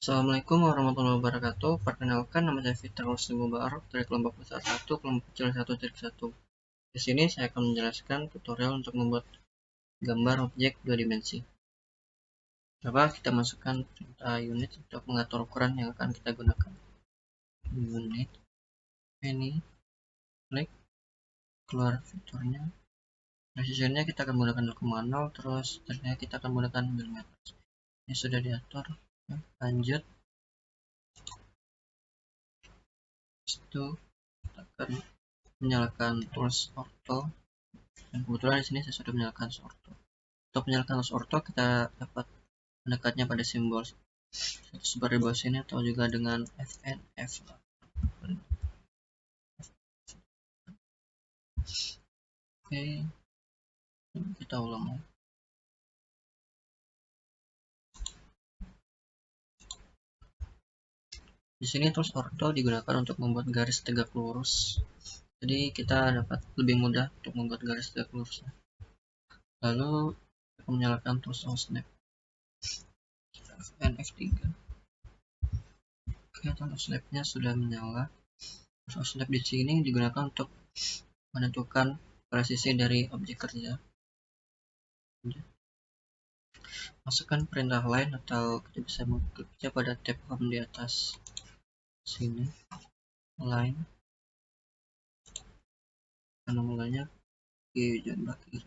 Assalamualaikum warahmatullahi wabarakatuh. Perkenalkan, nama saya Fitra Rusdi Mubarak dari kelompok besar 1, kelompok kecil 1.1. Di sini saya akan menjelaskan tutorial untuk membuat gambar objek dua dimensi. Coba kita masukkan perintah unit untuk mengatur ukuran yang akan kita gunakan. Unit, ini, klik, keluar fiturnya. Precisionnya kita akan menggunakan 0,0, terus ternyata kita akan menggunakan mm. Ini sudah diatur. Lanjut. Itu kita akan menyalakan tools ortho, dan kebetulan di sini saya sudah menyalakan ortho. Untuk menyalakan tools ortho kita dapat mendekatnya pada simbol seperti di bawah sini atau juga dengan FNF. Oke, kita ulang. Di sini tools ortho digunakan untuk membuat garis tegak lurus. Jadi kita dapat lebih mudah untuk membuat garis tegak lurus. Lalu kita menyalakan tools snap. FNF3. Oke, tools snapnya sudah menyala. Tools snap di sini digunakan untuk menentukan presisi dari objek kerja. Masukkan perintah line atau kita bisa bekerja pada tab home di atas sini, line, karena mulanya ke ujung kiri,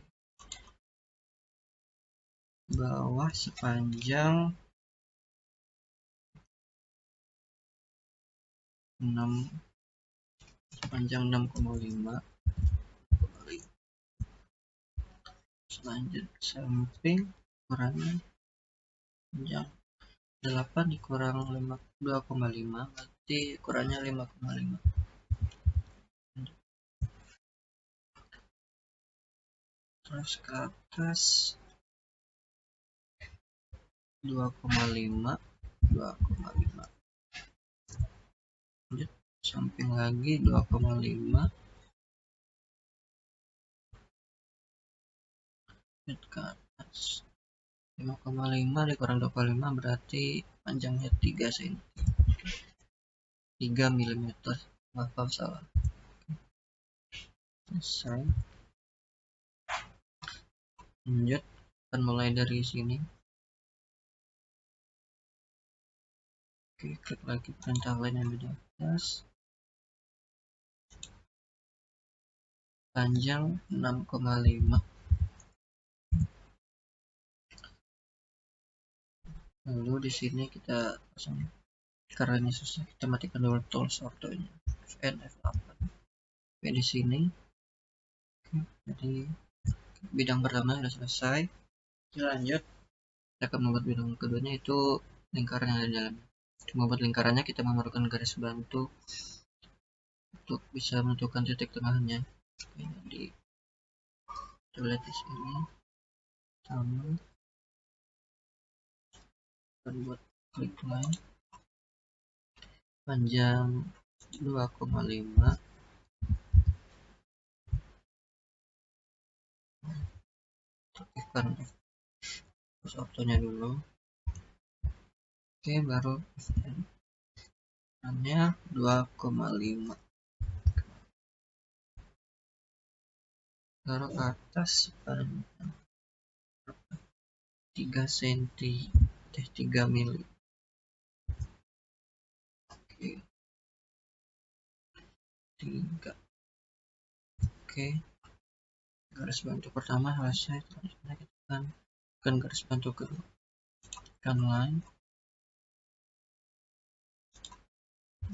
bawah sepanjang 6,5, selanjut samping ukurannya panjang 8 dikurang 2,5 berarti ukurannya 5,5. Terus ke atas 2,5 lanjut samping lagi 2,5 ke atas 5,5 dikurang 2,5 berarti panjangnya 3 cm, 3 mm. Maaf salah. Selesai. Lanjut, akan mulai dari sini. Oke, klik lagi perintah line yang di atas. Panjang 6,5. Lalu di sini kita pasang, karena ini susah kita matikan dulu tools orthonya. F8. Oke, di sini. Oke, jadi bidang pertama sudah selesai. Kita lanjut, kita akan membuat bidang keduanya, itu lingkaran yang ada di dalam. Untuk membuat lingkarannya kita memerlukan garis bantu untuk bisa menentukan titik tengahnya. Oke, jadi kita lihat di sini sama, dan buat klik line panjang 2,5. Tekan terus ortonya dulu. Oke, baru FN nya 2,5. Taruh ke atas panjang 3 cm, 3 mili. Oke, 3. Oke, garis bantu pertama selesai. Selanjutnya kita akan garis bantu kedua. Tekan line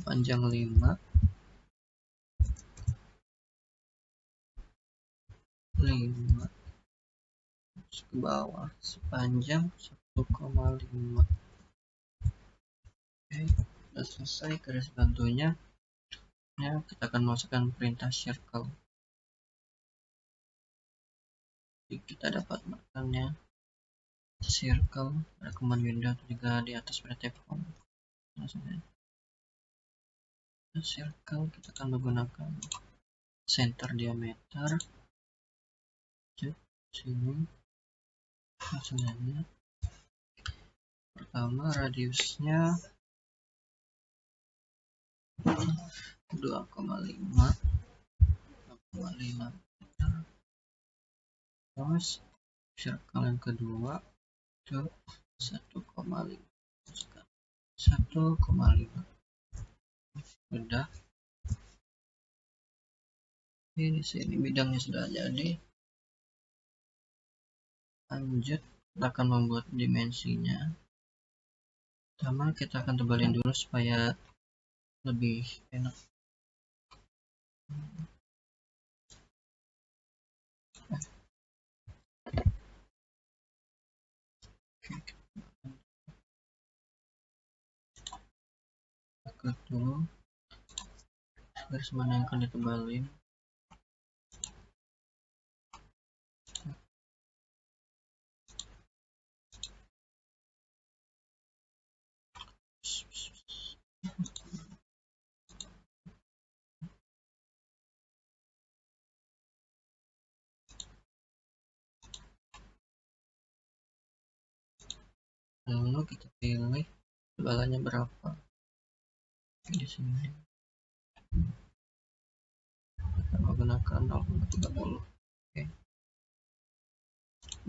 panjang 5 ke bawah sepanjang 1,5. Oke, sudah selesai garis bantunya. Ya, kita akan masukkan perintah circle. Jadi kita dapat makannya circle pada command window juga di atas pada tab home. Circle kita akan menggunakan center diameter. Sini maksudnya pertama radiusnya 2,5 meter. Terus circle yang kedua itu 1,5 udah. Ini sini bidangnya sudah jadi. Lanjut, kita akan membuat dimensinya. Pertama kita akan tebalin dulu supaya lebih enak. Klik dulu garis mana yang akan ditebalin. Lalu kita pilih tebalannya berapa. Di sini kita menggunakan 0,30. Oke.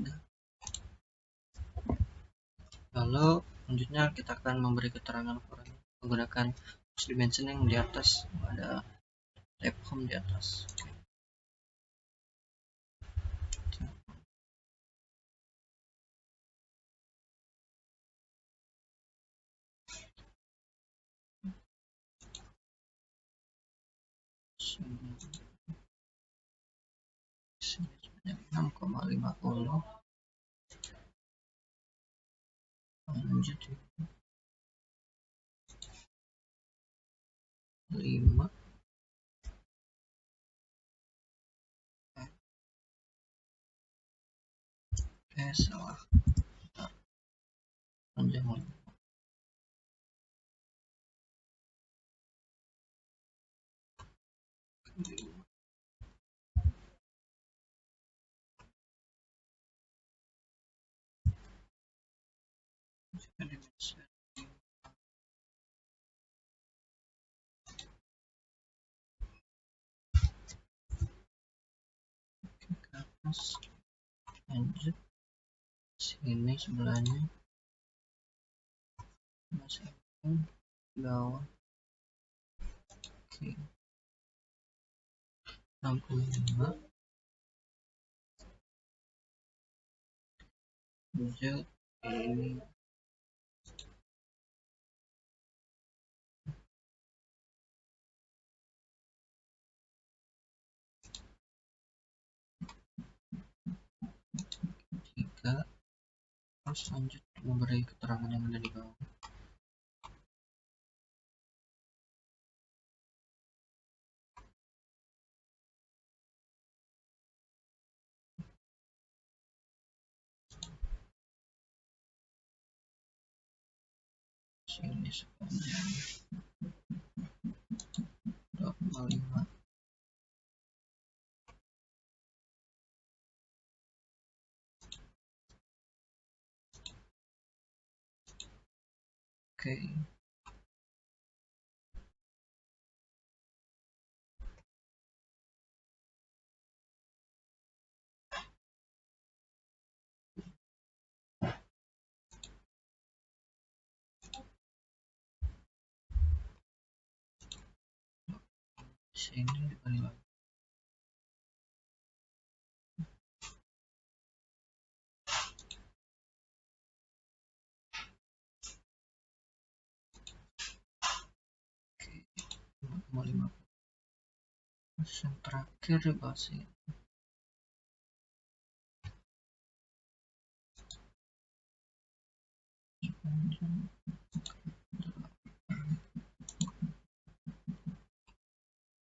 Nah. Lalu selanjutnya kita akan memberi keterangan menggunakan dimension yang di atas, ada tab home di atas. Sini 6,50. Lanjut 5. Salah. Panjang 5. Lanjut sini sebelahnya masih bawah. Oke. 65. Lanjut ini tiga. Terus lanjut memberi keterangan yang ada di bawah. Sini sepanjang 2,5. Oke. Sini dibalik lagi. Oke, 5,5. Terus yang terakhir di bawah sini.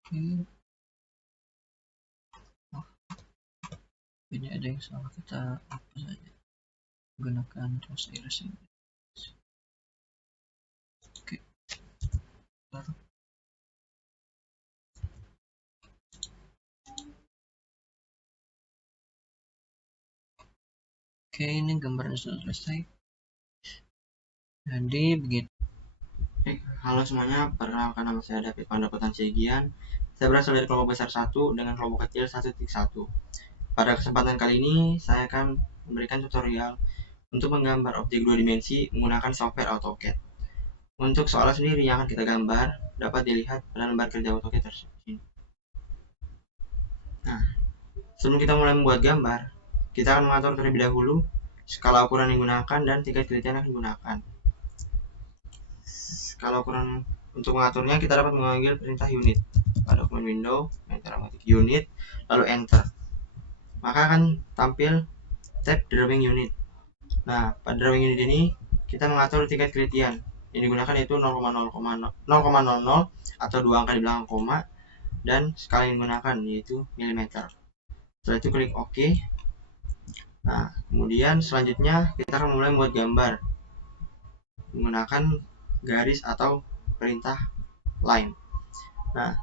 Oke. Oh, ini ada yang salah, kita hapus saja. Gunakan terus iris ini. Oke. Oke, ini gambarnya sudah selesai. Jadi begitu. Halo semuanya, perkenalkan nama saya David Pandapotan Siegian. Saya berasal dari kelompok besar 1 dengan kelompok kecil 1.1. Pada kesempatan kali ini, saya akan memberikan tutorial untuk menggambar objek 2 dimensi menggunakan software AutoCAD. Untuk soal sendiri yang akan kita gambar, dapat dilihat pada lembar kerja AutoCAD tersebut. Nah, sebelum kita mulai membuat gambar, kita akan mengatur terlebih dahulu skala ukuran yang digunakan dan tingkat kriteria yang digunakan. Skala ukuran untuk mengaturnya, kita dapat memanggil perintah unit pada dokumen window, enter unit, lalu enter. Maka akan tampil tab drawing unit. Nah, pada drawing unit ini kita mengatur tingkat kritian yang digunakan yaitu 0,00 atau 2 angka di belakang koma, dan skala yang digunakan yaitu milimeter. Setelah itu klik OK. Nah, kemudian selanjutnya kita akan mulai membuat gambar menggunakan garis atau perintah line. Nah,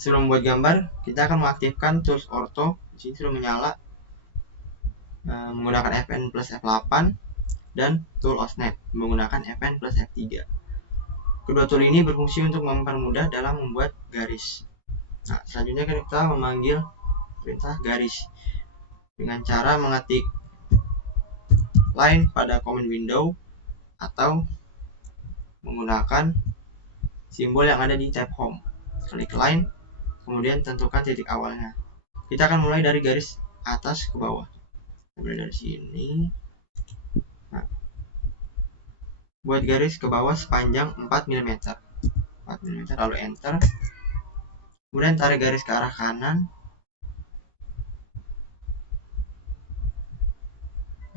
sebelum membuat gambar, kita akan mengaktifkan tools ortho. Di sini sudah menyala menggunakan Fn plus F8 dan tool snap menggunakan Fn plus F3. Kedua tool ini berfungsi untuk mempermudah dalam membuat garis. Nah, selanjutnya kita memanggil perintah garis dengan cara mengetik line pada command window atau menggunakan simbol yang ada di tab home. Klik line, kemudian tentukan titik awalnya. Kita akan mulai dari garis atas ke bawah. Mulai dari sini. Nah, buat garis ke bawah sepanjang 4 mm. 4 mm, lalu enter. Kemudian tarik garis ke arah kanan.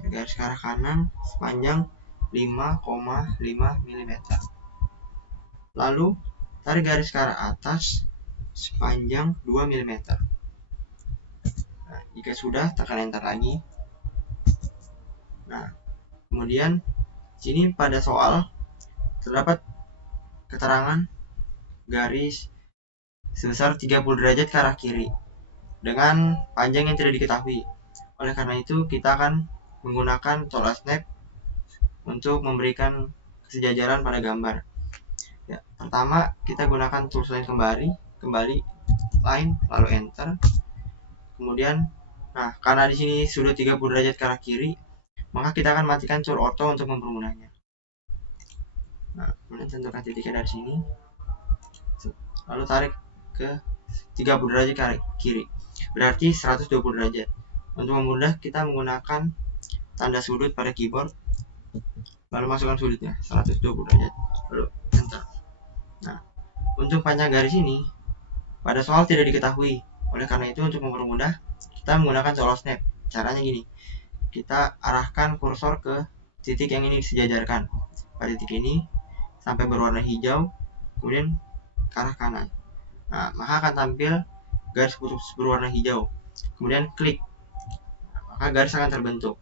Garis ke arah kanan sepanjang 5,5 mm. Lalu tarik garis ke arah atas sepanjang 2 mm. Nah, jika sudah, tekan enter lagi. Nah, kemudian sini pada soal terdapat keterangan garis sebesar 30 derajat ke arah kiri dengan panjang yang tidak diketahui. Oleh karena itu, kita akan menggunakan tool snap untuk memberikan kesejajaran pada gambar. Ya, pertama kita gunakan tools line kembali line, lalu enter. Kemudian, nah karena di sini sudah 30 derajat ke arah kiri, maka kita akan matikan tool ortho untuk mempermudahnya. Nah, kemudian tentukan titiknya dari sini, lalu tarik ke 30 derajat ke arah kiri, berarti 120 derajat. Untuk mempermudah, kita menggunakan tanda sudut pada keyboard, lalu masukkan sudutnya 120 derajat, lalu enter. Nah, untuk panjang garis ini pada soal tidak diketahui. Oleh karena itu, untuk mempermudah, kita menggunakan tool snap. Caranya gini, kita arahkan kursor ke titik yang ini disejajarkan. Pada titik ini sampai berwarna hijau, kemudian ke arah kanan. Nah, maka akan tampil garis putus berwarna hijau. Kemudian klik, maka garis akan terbentuk.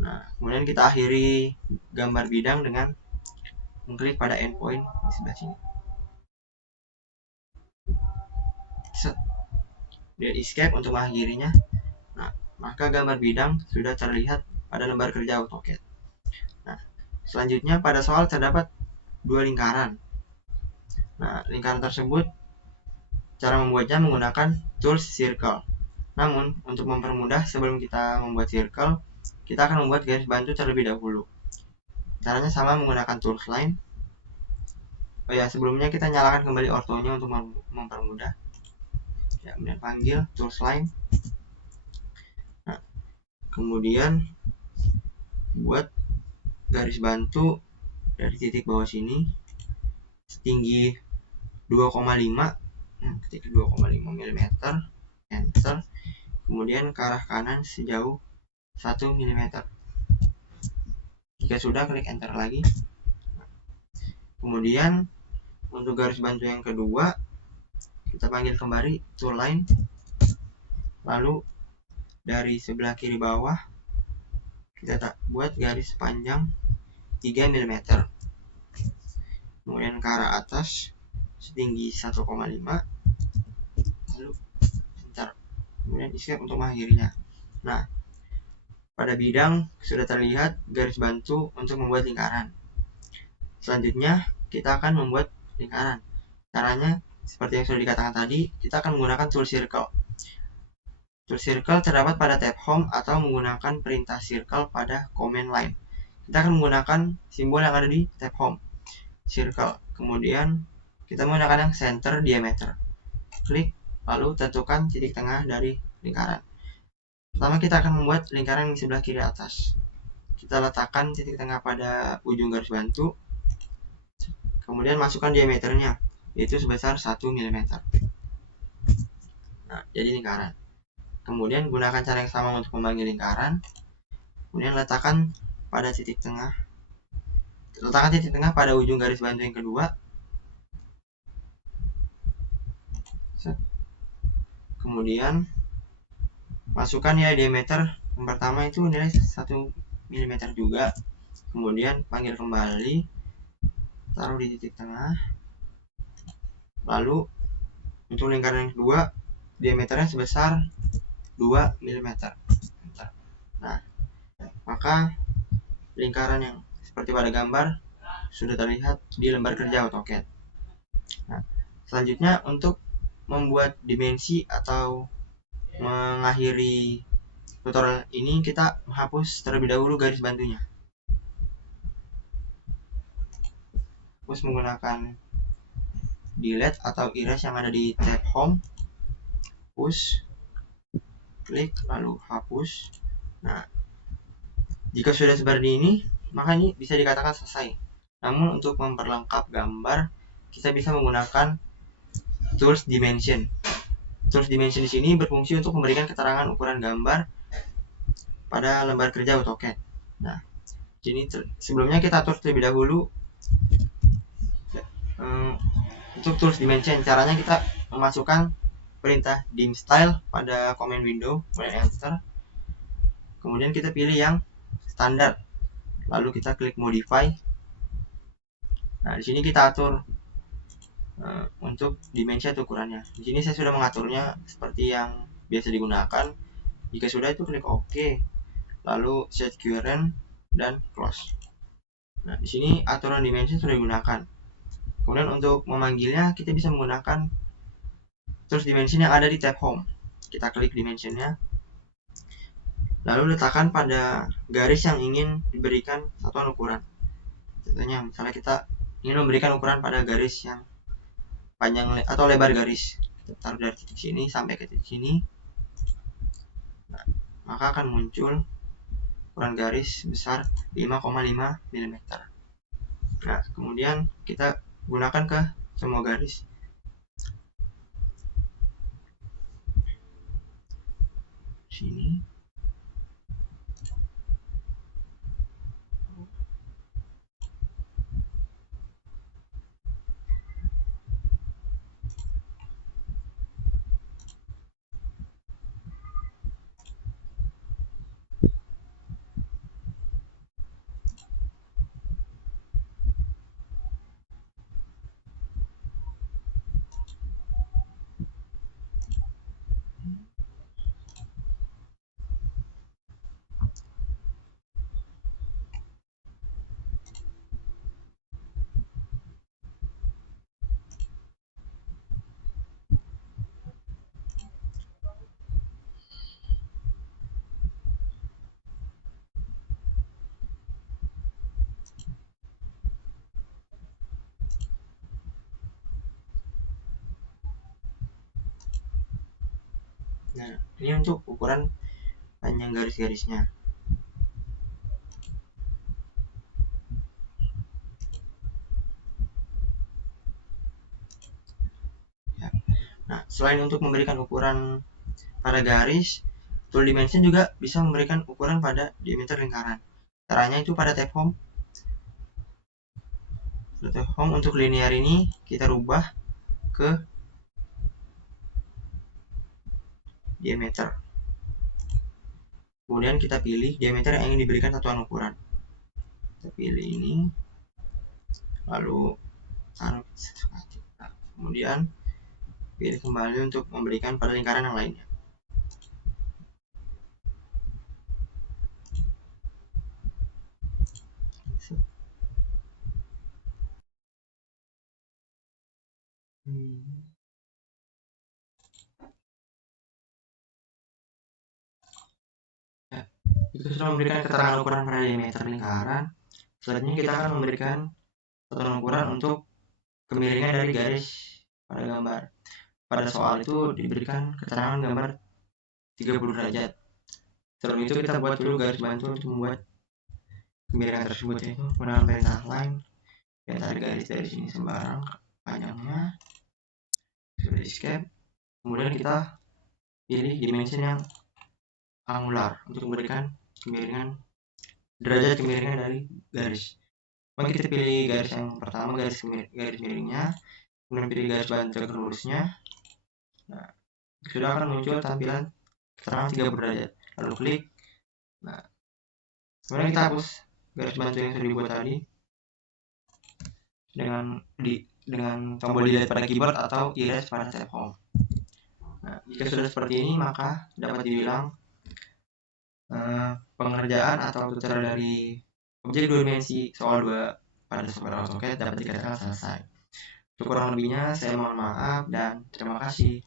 Nah, kemudian kita akhiri gambar bidang dengan mengklik pada endpoint di sebelah sini. Dan escape untuk mengakhirinya. Nah, maka gambar bidang sudah terlihat pada lembar kerja AutoCAD. Nah, selanjutnya pada soal terdapat 2 lingkaran. Nah, lingkaran tersebut cara membuatnya menggunakan tools circle. Namun, untuk mempermudah, sebelum kita membuat circle, kita akan membuat garis bantu terlebih dahulu. Caranya sama, menggunakan tools line. Oh ya, sebelumnya kita nyalakan kembali ortonya untuk mempermudah. Ya, kemudian panggil tools line. Nah, kemudian buat garis bantu dari titik bawah sini setinggi 2,5, ketik 2,5 mm, enter. Kemudian ke arah kanan sejauh 1 mm. Jika sudah, klik enter lagi. Kemudian untuk garis bantu yang kedua, kita panggil kembali tool line, lalu dari sebelah kiri bawah kita buat garis panjang 3 mm, kemudian ke arah atas setinggi 1,5, lalu enter. Kemudian escape untuk mengakhirinya. Nah, pada bidang sudah terlihat garis bantu untuk membuat lingkaran. Selanjutnya kita akan membuat lingkaran. Caranya seperti yang sudah dikatakan tadi, kita akan menggunakan tool circle. Tool circle terdapat pada tab home atau menggunakan perintah circle pada command line. Kita akan menggunakan simbol yang ada di tab home, circle. Kemudian kita menggunakan yang center diameter. Klik, lalu tentukan titik tengah dari lingkaran. Pertama kita akan membuat lingkaran di sebelah kiri atas. Kita letakkan titik tengah pada ujung garis bantu. Kemudian masukkan diameternya, yaitu sebesar 1 mm. Nah, jadi lingkaran. Kemudian gunakan cara yang sama untuk membagi lingkaran. Kemudian letakkan pada titik tengah. Letakkan titik tengah pada ujung garis bantu yang kedua. Kemudian masukkan nilai diameter. Yang pertama itu nilai 1 mm juga. Kemudian panggil kembali, taruh di titik tengah. Lalu untuk lingkaran yang kedua, diameternya sebesar 2 mm. Nah, maka lingkaran yang seperti pada gambar sudah terlihat di lembar kerja AutoCAD. Nah, selanjutnya untuk membuat dimensi atau mengakhiri tutorial ini, kita menghapus terlebih dahulu garis bantunya. Hapus menggunakan delete atau erase yang ada di tab home. Hapus, klik, lalu hapus. Nah, jika sudah seperti ini, maka ini bisa dikatakan selesai. Namun untuk memperlengkap gambar, kita bisa menggunakan tools dimension. Tools dimension di sini berfungsi untuk memberikan keterangan ukuran gambar pada lembar kerja AutoCAD. Nah, jadi sebelumnya kita atur terlebih dahulu untuk tools dimension. Caranya kita memasukkan perintah dim style pada command window, kemudian enter. Kemudian kita pilih yang standar. Lalu kita klik modify. Nah, di sini kita atur untuk dimensi atau ukurannya. Di sini saya sudah mengaturnya seperti yang biasa digunakan. Jika sudah, itu klik OK. Lalu set current dan close. Nah, di sini aturan dimensi sudah digunakan. Kemudian untuk memanggilnya, kita bisa menggunakan tools dimension yang ada di tab home. Kita klik dimensionnya, lalu letakkan pada garis yang ingin diberikan satuan ukuran. Contohnya, misalnya kita ingin memberikan ukuran pada garis yang panjang atau lebar garis. Kita taruh dari titik sini sampai ke titik sini. Nah, maka akan muncul ukuran garis besar 5,5 mm. Nah, kemudian kita gunakan ke semua garis. Sini. Nah, ini untuk ukuran panjang garis-garisnya. Ya. Nah, selain untuk memberikan ukuran pada garis, tool dimension juga bisa memberikan ukuran pada diameter lingkaran. Caranya itu pada tab home. Tab home untuk linear ini kita rubah ke diameter. Kemudian kita pilih diameter yang ingin diberikan satuan ukuran. Kita pilih ini, lalu taruh. Nah, kemudian pilih kembali untuk memberikan pada lingkaran yang lainnya. Jika sudah memberikan keterangan ukuran pada diameter lingkaran, selanjutnya kita akan memberikan satuan ukuran untuk kemiringan dari garis pada gambar. Pada soal itu diberikan keterangan gambar 30 derajat. Sebelum itu kita buat dulu garis bantu untuk membuat kemiringan tersebut, yaitu menggunakan perintah line. Kita tarik garis dari sini sembarang panjangnya, sudah di escape. Kemudian kita pilih dimension yang angular untuk memberikan kemiringan derajat kemiringan dari garis. Maka kita pilih garis yang pertama, garis miringnya, kemudian pilih garis bantu lurusnya. Nah, sudah akan muncul tampilan keterangan 30 derajat. Lalu klik. Nah, kemudian kita hapus garis bantu yang sudah dibuat tadi dengan tombol delete pada keyboard atau erase pada tab home. Nah, jika sudah seperti ini, maka dapat dibilang pengerjaan atau tutorial dari objek 2 dimensi soal 2 pada software AutoCAD dapat dikatakan selesai. Untuk kurang lebihnya, saya mohon maaf dan terima kasih.